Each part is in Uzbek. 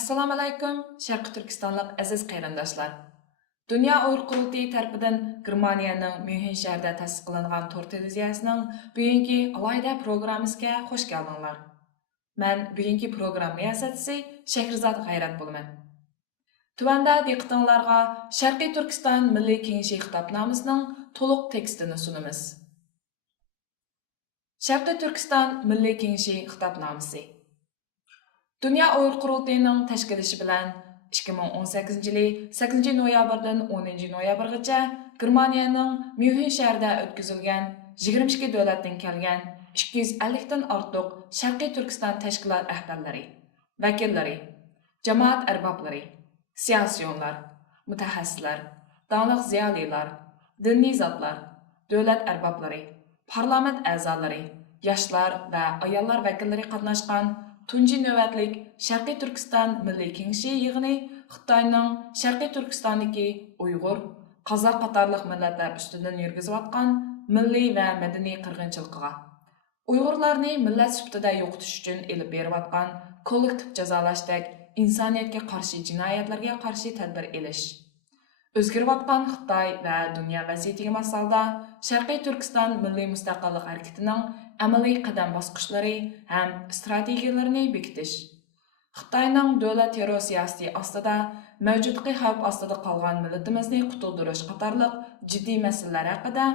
Assalamu alaykum, Sharqi Turkistonlik aziz qarindoshlar. Dünya Uyghur Qurultayı tərəfindən Germaniyaning Münxen şəhərində təsis qilingan Tor televiziyasining bugungi alayda programmasiga xush keldinglar. Men bugungi program riyosatchisi Shahrizod G'ayrat bo'laman. Tuvanda diqqatingizga Sharqi Turkiston Milliy Kengashi xitobnomasining to'liq tekstini sunamiz. Sharqi Turkiston Milliy Kengashi xitobnomasi. Dünya Uyghur Qurultayıning tashkilishi bilan 2018 yili 8 noyabrdan 10 noyabrgacha Germaniyaning Münxen shahrida o'tkazilgan 22 davlatdan kelgan 250 dan ortiq Sharqiy Turkiston tashkilot rahbarlari, vakillari, jamoat arboblari, siyosiyonlar, mutaxassislar, daniq ziyolilar, diniy zotlar, davlat arboblari, parlament a'zolari, yoshlar va ayollar vakillari qatnashgan tunji navbatlik Sharqiy Turkiston Milliy Kengashi yig'ini Xitoyning Sharqiy Turkistondagi Uyg'ur, Qozoq qatorliq millatlar ustidan yurgizayotgan milliy va madaniy qirg'inchilikqa, Uyg'urlarni millat sifatida yo'qotish uchun elib berayotgan kollektiv jazolashdek insoniyatga qarshi jinoyatlarga qarshi tadbir elish, o'zgarayotgan Xitoy va dunyo vaziyatiga masalda Sharqiy Turkiston milliy mustaqillik harakatining amaliy qadam bosqichlari ham strategiyalarini bekitish, Xitoyning davlat terror siyosati ostida mavjudgi xavf ostida qolgan millatimizni qutuldirish qatorliq jiddiy masalalar haqida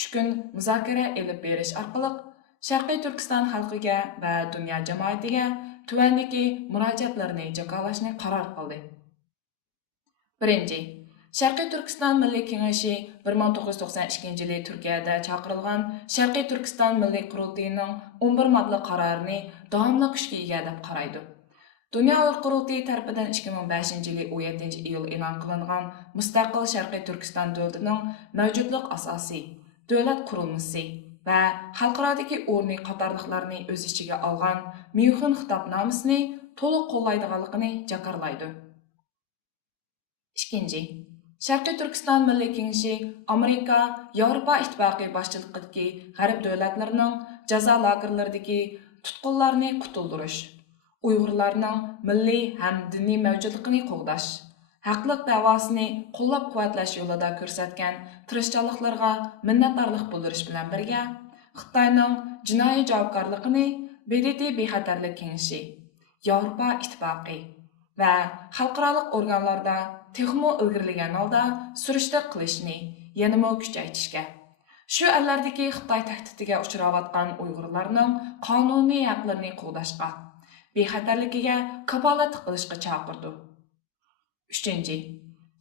3 kun muzokara elib berish orqali Sharqiy Turkiston xalqiga va dunyo jamoatiga tuvandagi murojaatlarni jakolashni qaror qildi. Birinchi, Sharqiy Turkiston Milliy Kengashi 1992 yili Turkiyada chaqirilgan Sharqiy Turkiston Milliy Qurultayining 11 modli qarorini davomli kuchga ega deb qaraydi. Dünya Uyghur Qurultayı tərəfindən 2005 yili 17 iyul e'lon qilingan mustaqil Sharqiy Turkiston davlatining mavjudlik asosi, davlat qurilmasi va xalqarodagi o'rni qatorliqlarni o'z ichiga olgan Münxen xitobnomasini to'liq qo'llaydiganligini jakarlaydi. Ikkinchi, Sharqiy Turkiston Milliy Kengashi Amerika, Yevropa ittifoqi boshchiligidagi g'arb davlatlarining jazo lagerlaridagi tutqunlarni qutuldirish, Uyg'urlarning milliy ham diniy mavjudligini qo'g'dash, haqliq davosini qo'llab-quvvatlash yo'lida ko'rsatgan tirishchanliklarga minnatdorlik bildirish bilan birga, Xitoyning jinoiy javobgarligini BDT bexatarlik kengashi, Yevropa ittifoqi va xalqaro organlarda texmo ilgirlagan holda surishtir qilishni yanada kuchaytirishga, shu allardagi Xitoy tahdidiga uchrayotgan Uyg'urlarning qonuniy haqlarini qo'g'dashga, bexatarligiga kafolat qilishga chaqirdi. 3.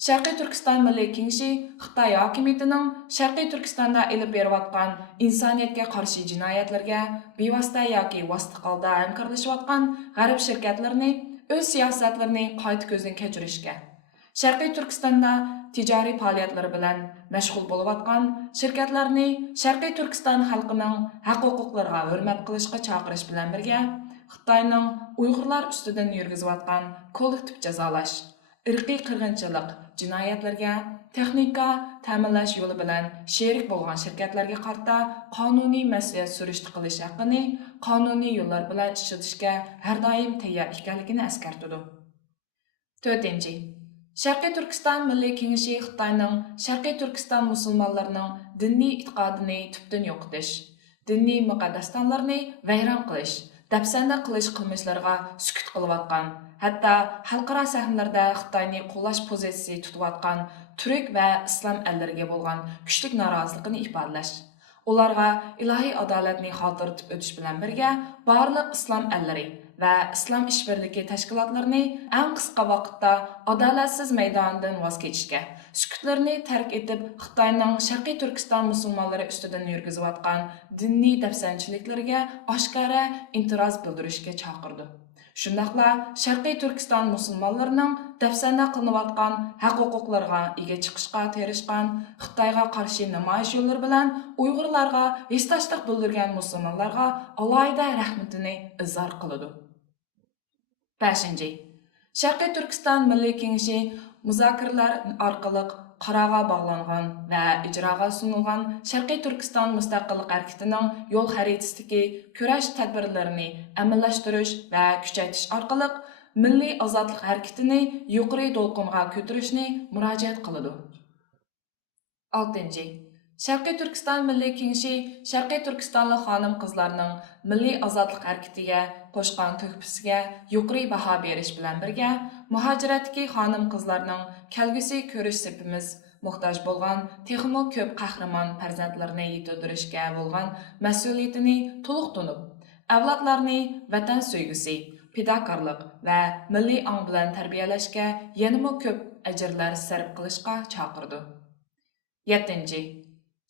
Sharqiy Turkiston Milliy Kengashi Xitoy hokimiyatining Sharqiy Turkistonda elib berayotgan insoniyatga qarshi jinoyatlarga bevosita yoki vosita holda hamkorlashayotgan g'arb shirkatlarini o'z siyosatlarini qayta ko'zdan kechirishga, Sharqiy Turkistonda tijoriy faoliyatlari bilan mashg'ul bo'layotgan shirkatlarni Sharqiy Turkiston xalqining haq-huquqlariga hurmat qilishga chaqirish bilan birga, Xitoyning Uyg'urlar ustidan yurgizayotgan kollektiv jazolash, irqiy qirg'inchilik jinoyatlarga texnika ta'minlash yo'li bilan sherik bo'lgan shirkatlarga qarta qonuniy mas'uliyat surishti qilish haqini qonuniy yo'llar bilan ishlatishga har doim tayyor ekanligini eskartdi. 4. Sharqiy Turkiston Milliy Kengashi Xitoyning Sharqiy Turkiston musulmonlarining diniy e'tiqodini tubdan yo'qotish, diniy muqaddastonlarni vayron qilish, dafsanda qilish qilmishlariga sukut qilayotgan, hatto xalqaro sahnalarda Xitoyni qo'llash pozitsiyasi tutayotgan turk va islom ellariga bo'lgan kuchli noroziligini ifodalash, ularga ilohiy adolatni xotirlatib o'tish bilan birga barliq islom ellari va islom ishbirligi tashkilotlarini eng qisqa vaqtda adolatsiz maydonidan voz kechishga, sukutlarni tark etib Xitoyning Sharqiy Turkiston musulmonlari ustidan yurgizayotgan diniy dafsanchiliklarga oshkora intiroz bildirishga chaqirdi. Shundaqla Sharqiy Turkiston musulmonlarining dafsanda qilinayotgan haq-huquqlarga ega chiqishga tirishgan Xitoyga qarshi namoyish yo'llari bilan Uyg'urlarga hissdoshlik bildirgan musulmonlarga alohida rahmatini izhor qiladi. 5. Sharqiy Turkiston Milliy Kengashi muzokaralar orqali qarorga bog'langan va ijroga sunilgan Sharqiy Turkiston mustaqillik harakatining yo'l xaritasidagi kurash tadbirlarini amallashtirish va kuchaytirish orqali milliy ozodlik harakatini yuqori to'lqinga ko'tarishni murojaat qiladi. 6. Sharqiy Turkiston Milliy Kengashi Sharqiy Turkistonlik xonim-qizlarning milliy ozodlik harakatiga qo'shgan tuhfasiga yuqori baho berish bilan birga, muhojiratdagi xonim-qizlarning kelgusi ko'rish sepimiz muhtoj bo'lgan texmo ko'p qahramon farzandlarini yetildirishga bo'lgan mas'uliyatini to'liq tunib, avlodlarni vatan so'ygusi, fidokorlik va milliy ong bilan tarbiyalashga yanada ko'p ajrlar sarf qilishga chaqirdi. 7.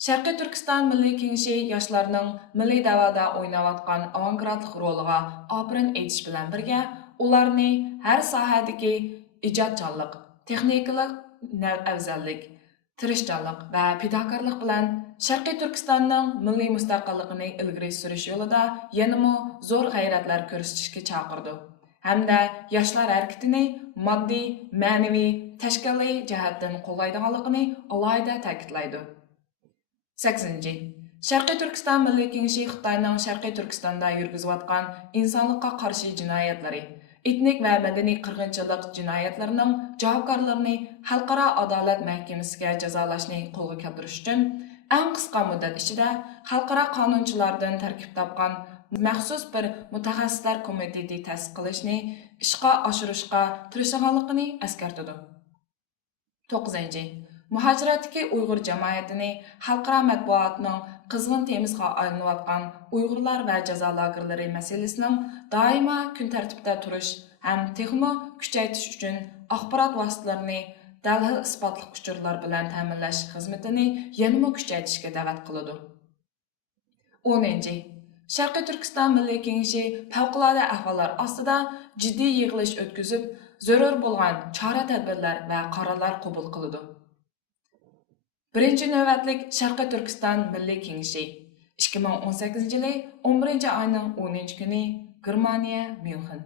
Sharqiy Turkiston Milliy Kengashi yoshlarning milliy da'voda o'ynayotgan avangardlik roliga opirin aytish bilan birga, ularni har sohadagi ijodkorlik, texnikalik afzallik, tirishchanlik va fidokorlik bilan Sharqiy Turkistonning milliy mustaqilligini ilgari surish yo'lida yanada zo'r g'ayratlar ko'rsatishga chaqirdi. Hamda yoshlar harakatini moddiy, ma'naviy, tashkiliy jihatdan qo'llaydiganligini alohida ta'kidlaydi. 8. Sharqiy Turkiston Milliy Kengashi Xitoyning Sharqiy Turkistonda yurgizayotgan insonlikqa qarshi jinoyatlari, etnik va madaniy qirg'inchilik jinoyatlarining javobgarlarini Xalqaro adolat mahkamasiga jazolashni qo'lga keltirish uchun eng qisqa muddat ichida xalqaro qonunchilardan tarkib topgan maxsus bir mutaxassislar komiteti ta'sis qilishni ishga oshirishga tirishganligini eskartadi. 9. Muhojiratdagi Uyg'ur jamoatini xalqaro matbuotning qizg'in temasiga aylanayotgan Uyg'urlar va jazo lagerlari masalasining doimo kun tartibida turish ham texmo kuchaytirish uchun axborot vositalarini dalil isbotli uchurlar bilan ta'minlash xizmatini yanada kuchaytirishga da'vat qiladi. 10. Sharqiy Turkiston Milliy Kengashi favqulodda ahvollar ostida jiddiy yig'ilish o'tkazib, zarur bo'lgan chora-tadbirlar va qarorlar qabul qiladi. Birinchi navbatlik Sharqiy Turkiston Milliy Kengashi 2018 yili 11 oyning 10 kuni Germaniya, Myunxen.